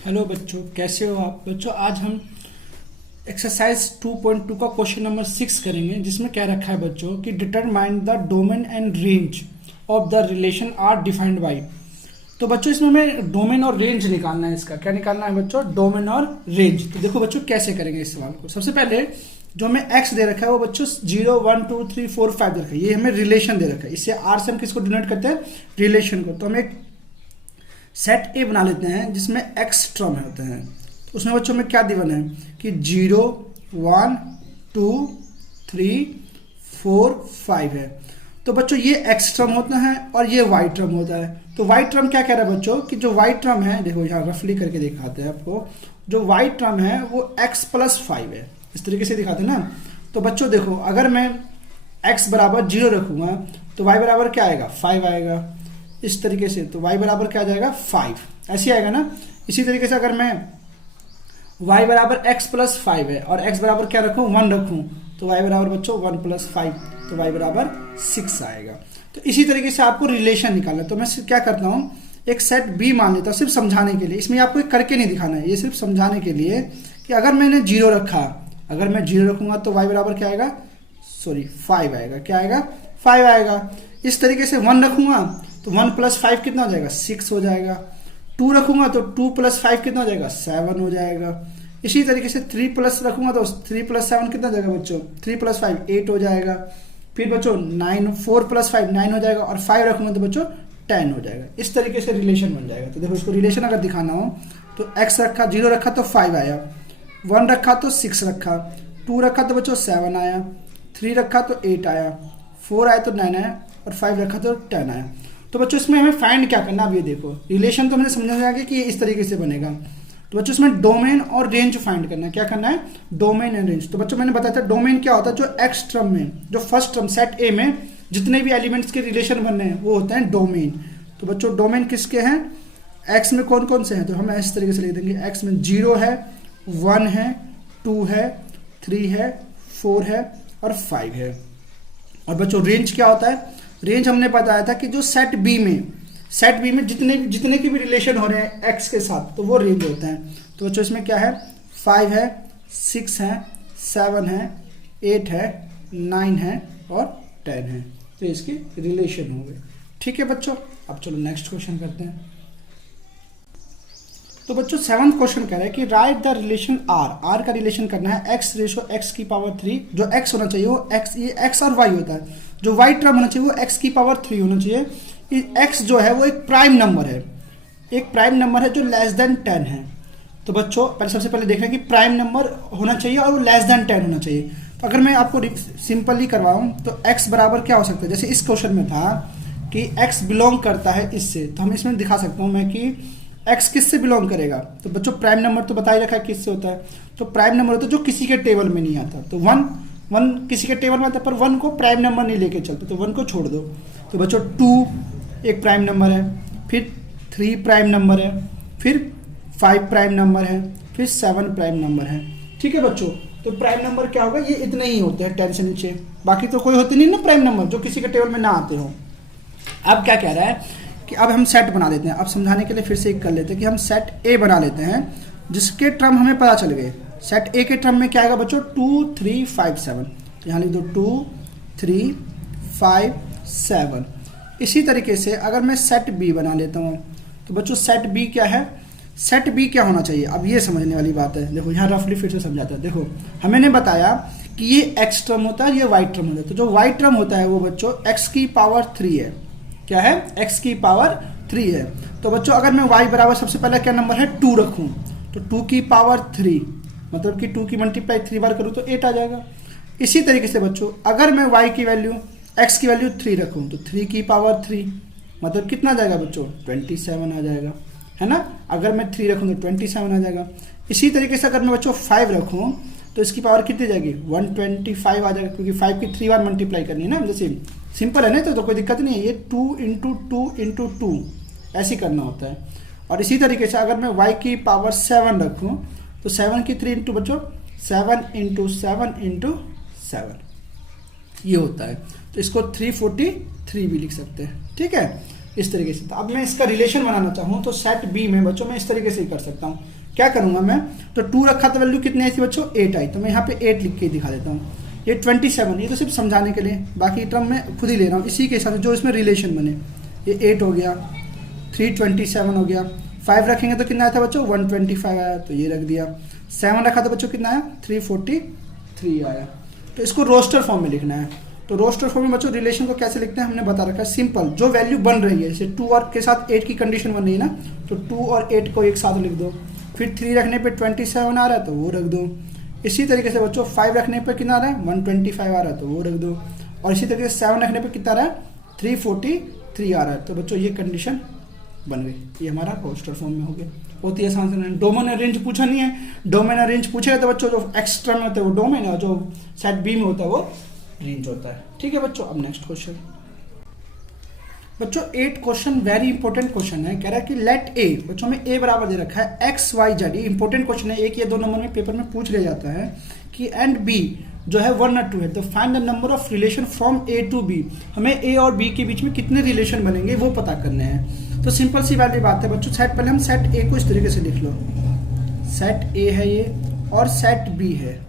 Hello बच्चों, कैसे हो आप बच्चों। आज हम एक्सरसाइज 2.2 का क्वेश्चन नंबर 6 करेंगे, जिसमें क्या रखा है बच्चों कि determine the domain and range of the relation are defined by. तो बच्चों इसमें हमें डोमेन और रेंज निकालना है। इसका क्या निकालना है बच्चों? डोमेन और रेंज। तो देखो बच्चों कैसे करेंगे इस सवाल को। सबसे पहले जो हमें एक्स दे रखा है वो बच्चों 0 1 2 3 4 5 दे रखा है। ये हमें रिलेशन दे रखा है। इससे आर से हम किसको डिनोट करते हैं? रिलेशन को। तो हम एक सेट ए बना लेते हैं जिसमें एक्स टर्म होते हैं। तो उसमें बच्चों में क्या दिवन है कि 0 1 2 3 4 5 है। तो बच्चों ये एक्स टर्म होता है और ये वाई टर्म होता है। तो वाई टर्म क्या कह रहा है बच्चों कि जो वाई टर्म है, देखो यहाँ रफली करके दिखाते हैं आपको। जो वाई टर्म है वो x + 5 है। इस तरीके से दिखाते हैं ना। तो बच्चों देखो, अगर मैं x बराबर 0 रखूंगा तो y बराबर क्या आएगा? 5 आएगा। इस तरीके से तो y बराबर क्या आ जाएगा? 5। ऐसे आएगा ना। इसी तरीके से अगर मैं y बराबर x + 5 है और x बराबर क्या रखूं? 1 रखूं, तो y बराबर बच्चों 1 + 5, तो y बराबर 6 आएगा। तो इसी तरीके से आपको रिलेशन निकालना है। तो मैं क्या करता हूँ, एक सेट b मान लेता हूँ सिर्फ समझाने के लिए। इसमें आपको एक करके नहीं दिखाना है, ये सिर्फ समझाने के लिए कि अगर मैंने 0 रखा, अगर मैं 0 रखूंगा तो y बराबर क्या आएगा? 5 आएगा। क्या आएगा? 5 आएगा। इस तरीके से 1 रखूंगा तो 1 + 5 कितना हो जाएगा? 6 हो जाएगा। 2 रखूंगा तो 2 + 5 कितना हो जाएगा? 7 हो जाएगा। इसी तरीके से 3 रखूंगा तो 3 + 7 कितना हो जाएगा बच्चों? 3 + 5 8 हो जाएगा। फिर बच्चों 4 + 5 9 हो जाएगा और 5 रखूंगा तो बच्चों 10 हो जाएगा। इस तरीके से रिलेशन बन जाएगा। तो देखो इसको रिलेशन अगर दिखाना हो तो x रखा, 0 रखा तो 5 आया, 1 रखा तो 6 रखा, 2 रखा तो बच्चों 7 आया, 3 रखा तो 8 आया, 4 आया तो 9 आया और 5 रखा तो 10 आया। तो बच्चों इसमें हमें फाइंड क्या करना, अब ये देखो रिलेशन तो हमें समझ में आ गया कि ये इस तरीके से बनेगा। तो बच्चों इसमें डोमेन और रेंज फाइंड करना है। क्या करना है? Domain and range. तो बच्चों मैंने बताया था डोमेन क्या होता है, जो एक्स टर्म में, जो फर्स्ट टर्म सेट ए में जितने भी एलिमेंट्स के रिलेशन बनने हैं वो होते हैं डोमेन। तो बच्चों डोमेन किसके हैं? एक्स में कौन कौन से हैं? तो हम इस तरीके से लिख देंगे। एक्स में 0 है, 1 है, 2 है, 3 है, 4 है और 5 है। और बच्चों रेंज क्या होता है? रेंज हमने बताया था कि जो सेट बी में जितने की भी रिलेशन हो रहे हैं एक्स के साथ, तो वो रेंज होते हैं। तो बच्चों इसमें क्या है? 5 है, 6 है, 7 है, 8 है, 9 है और 10 है। तो इसके रिलेशन हो गए। ठीक है बच्चों, अब चलो नेक्स्ट क्वेश्चन करते हैं। तो बच्चों 7th क्वेश्चन कह रहा है कि राइट द रिलेशन आर का रिलेशन करना है x रेशो x⁻3। जो x होना चाहिए वो x, ये x और y होता है। जो y टर्म होना चाहिए वो x⁻3 होना चाहिए। x जो है वो एक प्राइम नंबर है, एक प्राइम नंबर है जो लेस देन 10 है। तो बच्चों सबसे पहले देखना है कि प्राइम नंबर होना चाहिए और वो लेस देन 10 होना चाहिए। तो अगर मैं आपको सिंपली करवाऊँ तो x बराबर क्या हो सकता है? जैसे इस क्वेश्चन में था कि x बिलोंग करता है इससे, तो हम इसमें दिखा सकता हूँ मैं कि x किससे बिलोंग करेगा। तो बच्चों प्राइम नंबर तो बता ही रखा है किससे होता है। तो प्राइम नंबर होता है जो किसी के टेबल में नहीं आता। तो 1 किसी के टेबल में आता है, पर 1 को प्राइम नंबर नहीं लेके चलते, तो 1 को छोड़ दो। तो बच्चों 2 एक प्राइम नंबर है, फिर 3 प्राइम नंबर है, फिर 5 प्राइम नंबर है, फिर 7 प्राइम नंबर है। ठीक है बच्चों, तो प्राइम नंबर क्या होगा? ये इतने ही होते हैं 10 से नीचे, बाकी तो कोई होते नहीं ना प्राइम नंबर जो किसी के टेबल में ना आते हो। अब क्या कह रहा है कि अब हम सेट बना देते हैं। अब समझाने के लिए फिर से एक कर लेते हैं कि हम सेट ए बना लेते हैं जिसके टर्म हमें पता चल गए। सेट ए के टर्म में क्या आएगा बच्चों? 2 3 5 7। तो यहाँ लिख दो 2 3 5 7। इसी तरीके से अगर मैं सेट बी बना लेता हूँ तो बच्चों सेट बी क्या है? सेट बी क्या होना चाहिए? अब ये समझने वाली बात है। देखो यहाँ रफली फिर से समझाता है। देखो हमने बताया कि ये एक्स टर्म होता है, ये वाई टर्म होता है। तो जो वाई टर्म होता है वो बच्चों x⁻3 है। क्या है? x⁻3 है। तो बच्चों अगर मैं y बराबर सबसे पहले क्या नंबर है 2 रखूं तो 2⁻3 मतलब कि 2 की मल्टीप्लाई 3 बार करूं तो 8 आ जाएगा। इसी तरीके से बच्चों अगर मैं y की वैल्यू x की वैल्यू 3 रखूं तो 3⁻3 मतलब कितना जाएगा बच्चों? 27 आ जाएगा, है ना। अगर मैं 3 रखूं तो 27 आ जाएगा। इसी तरीके से अगर मैं बच्चों 5 रखूं तो इसकी पावर कितनी जाएगी? 125 आ जाएगा, क्योंकि 5 की 3 बार मल्टीप्लाई करनी है ना। जैसे सिंपल है ना, तो कोई दिक्कत नहीं है। ये 2 × 2 × 2 ऐसे करना होता है। और इसी तरीके से अगर मैं y की पावर 7 रखूं तो 7 की 3 इंटू बच्चों 7 × 7 × 7 ये होता है। तो इसको 343 भी लिख सकते हैं। ठीक है, इस तरीके से। तो अब मैं इसका रिलेशन बनाना चाहूँ तो सेट बी में बच्चों मैं इस तरीके से ही कर सकता हूँ। क्या करूँगा मैं, तो 2 रखा तो वैल्यू कितनी आई थी बच्चों, 8 आई, तो मैं यहाँ पे 8 लिख के दिखा देता हूँ। ये 27, ये तो सिर्फ समझाने के लिए, बाकी टर्म मैं खुद ही ले रहा हूँ इसी के हिसाब से जो इसमें रिलेशन बने। ये 8 हो गया, 327 हो गया, 5 रखेंगे तो कितना आया था बच्चों, 125 आया, तो ये रख दिया। 7 रखा तो बच्चों कितना आया, 343 आया। तो इसको रोस्टर फॉर्म में लिखना है। तो रोस्टर फॉर्म में बच्चों रिलेशन को कैसे लिखते हैं हमने बता रखा है, सिंपल, जो वैल्यू बन रही है, जैसे 2 और के साथ 8 की कंडीशन बन रही है ना, तो 2 और 8 को एक साथ लिख दो। फिर 3 रखने पे 27 आ रहा है तो वो रख दो। इसी तरीके से बच्चों 5 रखने पे कितना आ रहा है, 125 आ रहा है तो वो रख दो। और इसी तरीके से 7 रखने पे कितना आ रहा है, 343 आ रहा है। तो बच्चों ये कंडीशन बन गई, ये हमारा रोस्टर फॉर्म में हो गया। बहुत ही आसान से। डोमेन और रेंज पूछा नहीं है, डोमेन और रेंज पूछे तो बच्चों जो एक्स्ट्रा में होता है वो डोमेन है, और जो सेट बी में होता है वो रेंज होता है। ठीक है बच्चों, अब नेक्स्ट क्वेश्चन बच्चों 8 क्वेश्चन वेरी इंपॉर्टेंट क्वेश्चन है। कह रहा है कि लेट ए, बच्चों में ए बराबर दे रखा है एक्स वाई जेड, ये इंपॉर्टेंट क्वेश्चन है, 1 या 2 नंबर में पेपर में पूछ लिया जाता है कि एंड बी जो है 1 और 2 है, तो find the number of relation from A to B. हमें ए और बी के बीच में कितने रिलेशन बनेंगे वो पता करने हैं। तो सिंपल सी वाली बात है बच्चों, सेट पहले हम सेट ए को इस तरीके से लिख लो, सेट ए है ये और सेट बी है।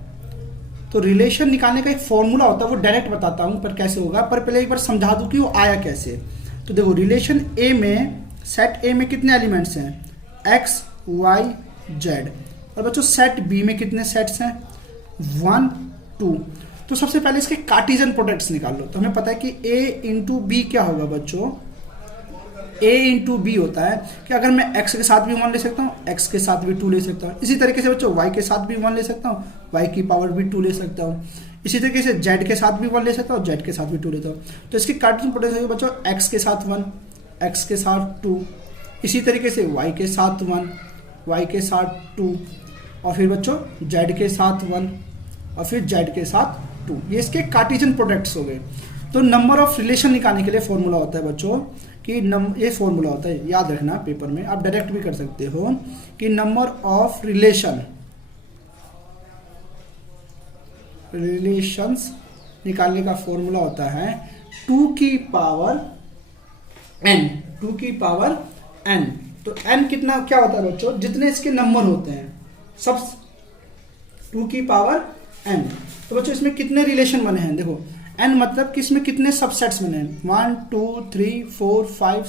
तो रिलेशन निकालने का एक फॉर्मूला होता है, वो डायरेक्ट बताता हूं पर कैसे होगा, पर पहले एक बार समझा दूं कि वो आया कैसे। तो देखो रिलेशन ए में, सेट ए में कितने एलिमेंट्स हैं, एक्स वाई जेड, और बच्चों सेट बी में कितने सेट्स हैं, 1 2। तो सबसे पहले इसके कार्टेशियन प्रोडक्ट्स निकाल लो। तो हमें पता है कि ए इंटू बी क्या होगा बच्चों, ए इंटू बी होता है कि अगर मैं x के साथ भी 1 ले सकता हूँ, x के साथ भी 2 ले सकता हूँ। इसी तरीके से बच्चों y के साथ भी 1 ले सकता हूँ, y की पावर भी 2 ले सकता हूँ। इसी तरीके से z के साथ भी 1 ले सकता हूँ, z के साथ भी 2 लेता हूँ। तो इसकी कार्टेशियन प्रोडक्ट है बच्चों x के साथ 1, x के साथ 2, इसी तरीके से y के साथ 1, y के साथ 2, और फिर बच्चों z के साथ 1 और फिर z के साथ 2। ये इसके कार्टेशियन प्रोडक्ट्स हो गए। तो नंबर ऑफ रिलेशन निकालने के लिए फॉर्मूला होता है बच्चों कि ये फॉर्मूला होता है, याद रखना पेपर में, आप डायरेक्ट भी कर सकते हो कि नंबर ऑफ रिलेशंस निकालने का फॉर्मूला होता है 2 की पावर n। तो n कितना क्या होता है बच्चों, जितने इसके नंबर होते हैं सब 2 की पावर n। तो बच्चों इसमें कितने रिलेशन बने हैं, देखो n मतलब कि इसमें कितने सबसेट्स बने हैं, 1 2 3 4 5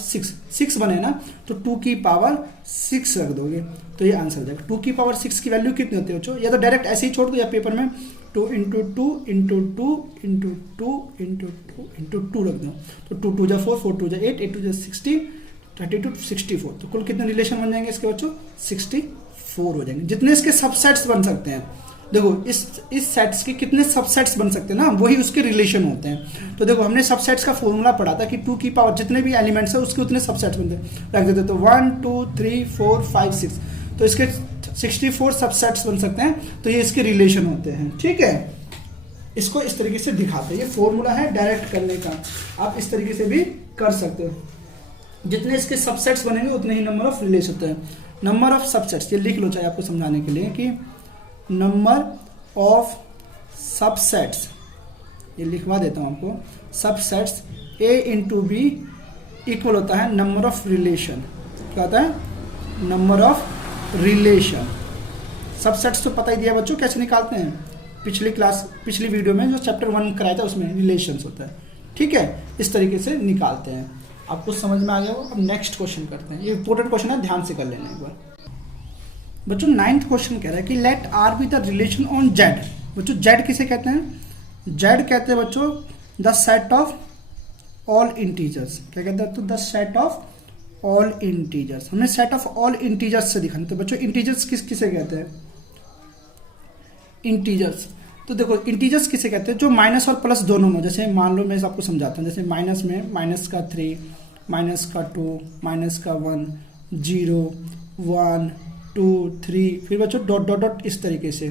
6 बने ना, तो 2 की पावर 6 रख दोगे तो ये आंसर जाएगा। 2 की पावर 6 की वैल्यू कितनी होती है बच्चों, या तो डायरेक्ट ऐसे ही छोड़ दो या पेपर में 2 into 2 into 2 into 2 into 2 into 2 रख दो। तो 2 2 जा 4 4 2 जा 8 8 2 जा 60 32 64। तो कुल कितने रिलेशन बन जाएंगे इसके बच्चों, 64 हो जाएंगे। जितने इसके सबसेट्स बन सकते हैं, देखो इस सेट्स के कितने सबसेट्स बन सकते हैं ना, वही उसके रिलेशन होते हैं। तो देखो हमने सबसेट्स का फॉर्मूला पढ़ा था कि 2 की पावर जितने भी एलिमेंट्स है उसके उतने सबसेट्स बनते हैं, रख देते। तो 1 2 3 4 5 6, तो इसके 64 सबसेट्स बन सकते हैं। तो ये इसके रिलेशन होते हैं। ठीक है, इसको इस तरीके से दिखाते हैं, ये फॉर्मूला है डायरेक्ट करने का, आप इस तरीके से भी कर सकते हो। जितने इसके सबसेट्स बनेंगे उतने ही नंबर ऑफ रिलेशन होते हैं। नंबर ऑफ सबसेट्स ये लिख लो चाहे आपको समझाने के लिए कि नंबर ऑफ सबसेट्स, ये लिखवा देता हूं आपको, subsets A into B equal होता है नंबर ऑफ रिलेशन। क्या होता है, नंबर ऑफ रिलेशन। सबसेट्स तो पता ही दिया बच्चों कैसे निकालते हैं, पिछली वीडियो में जो चैप्टर 1 कराया था उसमें रिलेशंस होता है। ठीक है, इस तरीके से निकालते हैं। आपको समझ में आ गया वो। अब नेक्स्ट क्वेश्चन करते हैं, ये इंपॉर्टेंट क्वेश्चन है, ध्यान से कर लेना एक बार बच्चों। 9th क्वेश्चन कह रहा है कि let R be the relation on Z. बच्चों जेड किसे कहते हैं, जेड कहते हैं बच्चों the set of all integers. क्या कहते हैं, तो the set of all integers. हमें सेट ऑफ ऑल इंटीजर्स से दिखाना। तो बच्चों इंटीजर्स किसे कहते हैं, इंटीजर्स। तो देखो इंटीजर्स किसे कहते हैं, जो माइनस और प्लस दोनों में, जैसे मान लो मैं आपको समझाता हूँ, जैसे माइनस में माइनस का 3 माइनस का 2 माइनस का 1 0 1 2 3, फिर बच्चों डॉट डॉट डॉट, इस तरीके से।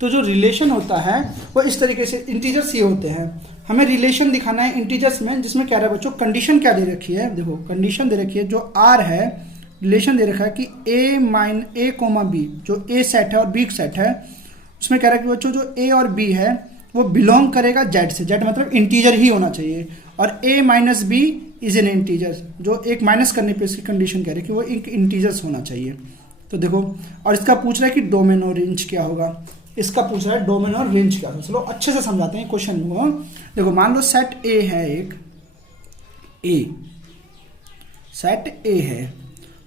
तो जो रिलेशन होता है वो इस तरीके से, इंटीजर्स ये होते हैं। हमें रिलेशन दिखाना है इंटीजर्स में, जिसमें क्या रहा है बच्चों, कंडीशन क्या दे रखी है, देखो कंडीशन दे रखी है, जो आर है रिलेशन दे रखा है कि ए कोमा बी, जो ए सेट है और बी सेट है, उसमें कह रहा है कि बच्चों जो ए और बी है वो बिलोंग करेगा जेड से। जेड मतलब इंटीजर ही होना चाहिए, और A minus B is an integer, जो एक माइनस करने पे इसकी कंडीशन कह रही है कि वो एक इंटीजर्स होना चाहिए। तो देखो, और इसका पूछ रहा है कि डोमेन और रेंज क्या होगा, इसका पूछ रहा है डोमेन और रेंज क्या होगा। चलो अच्छे से समझाते हैं क्वेश्चन को। देखो मान लो सेट ए है, एक ए सेट ए है।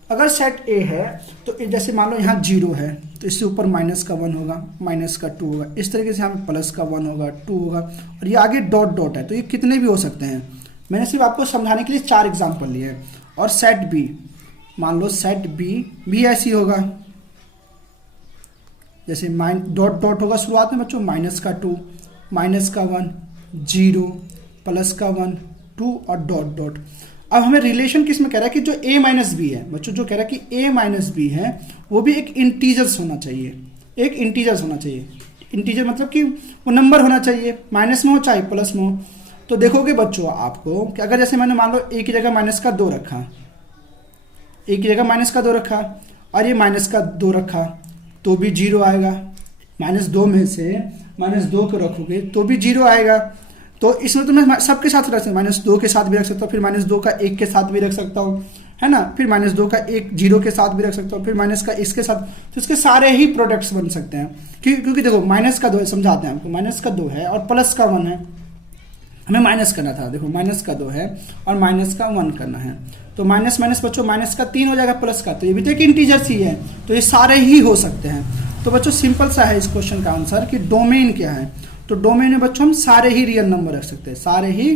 अगर सेट ए है तो जैसे मान लो यहाँ 0 है तो इससे ऊपर माइनस का 1 होगा, माइनस का 2 होगा, इस तरीके से यहाँ प्लस का 1 होगा, 2 होगा, और ये आगे डॉट डॉट है। तो ये कितने भी हो सकते हैं, मैंने सिर्फ आपको समझाने के लिए 4 एग्जाम्पल लिए हैं। और सेट बी, मान लो सेट बी भी ऐसी होगा, जैसे डॉट डॉट होगा शुरुआत में बच्चों, माइनस का 2, माइनस का 1, 0, प्लस का 1, 2 और डॉट डॉट। अब हमें रिलेशन किस में कह रहा है कि जो a माइनस बी है बच्चों, जो कह रहा है कि a माइनस बी है वो भी एक इंटीजर्स होना चाहिए, एक इंटीजर्स होना चाहिए। इंटीजर मतलब कि वो नंबर होना चाहिए, माइनस में हो चाहे प्लस में हो। तो देखोगे बच्चों आपको कि अगर जैसे मैंने मान लो a की जगह माइनस का 2 रखा, a की जगह माइनस का 2 रखा और ये माइनस का 2 रखा तो भी 0 आएगा। -2 में से -2 को रखोगे तो भी 0 आएगा। तो इसमें तो मैं सबके साथ रख सकता हूँ, -2 के साथ भी रख सकता हूँ, फिर -2 का 1 के साथ भी रख सकता हूँ, है ना, फिर -2 का 1 0 के साथ भी रख सकता हूँ, फिर माइनस का इसके साथ। तो इसके सारे ही प्रोडक्ट्स बन सकते हैं, क्योंकि देखो माइनस का 2 है, समझाते हैं आपको, माइनस का 2 है और प्लस का 1 है, हमें माइनस करना था। देखो माइनस का 2 है और माइनस का 1 करना है, तो माइनस माइनस बच्चों माइनस का 3 हो जाएगा, प्लस का, तो ये भी तो एक इंटीजर्स ही है, तो ये सारे ही हो सकते हैं। तो बच्चों सिंपल सा है इस क्वेश्चन का आंसर कि डोमेन क्या है। तो डोमेन में बच्चों हम सारे ही रियल नंबर रख सकते हैं, सारे ही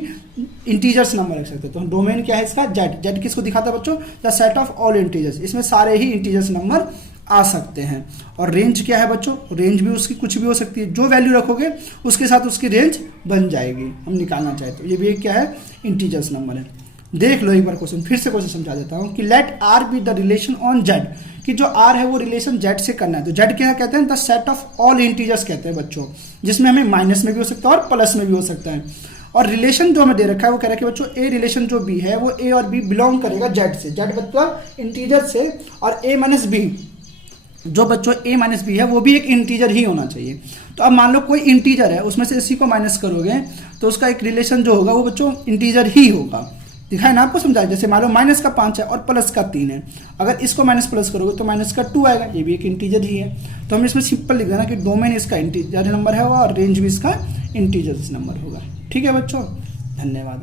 इंटीजर्स नंबर रख सकते हैं। तो डोमेन क्या है इसका, जेड। जेड किसको दिखाता है बच्चों, the set of all integers, इसमें सारे ही इंटीजर्स नंबर आ सकते हैं। और रेंज क्या है बच्चों, रेंज भी उसकी कुछ भी हो सकती है, जो वैल्यू रखोगे उसके साथ उसकी रेंज बन जाएगी, हम निकालना चाहे तो। ये भी एक क्या है, इंटीजर्स नंबर है। देख लो एक बार क्वेश्चन, फिर से क्वेश्चन समझा देता हूँ कि let R be the relation on Z, कि जो आर है वो रिलेशन जेड से करना है। तो जेड क्या कहते हैं, the set of all integers कहते हैं बच्चों, जिसमें हमें माइनस में भी हो सकता है और प्लस में भी हो सकता है। और रिलेशन जो हमें दे रखा है वो कह रहा है कि बच्चों ए रिलेशन जो बी है वो ए और बी बिलोंग करेगा जेड से, जेड मतलब इंटीजर से, और ए माइनस बी जो बच्चों ए माइनस बी है वो भी एक इंटीजर ही होना चाहिए। तो अब मान लो कोई इंटीजर है, उसमें से इसी को माइनस करोगे तो उसका एक रिलेशन जो होगा वो बच्चों इंटीजर ही होगा। दिखाए ना आपको, समझाया। जैसे मान लो माइनस का 5 है और प्लस का 3 है, अगर इसको माइनस प्लस करोगे तो माइनस का 2 आएगा, ये भी एक इंटीजर ही है। तो हम इसमें सिंपल लिख देना कि डोमेन इसका इंटीजर नंबर है और रेंज भी इसका इंटीजर नंबर होगा। ठीक है बच्चों, धन्यवाद।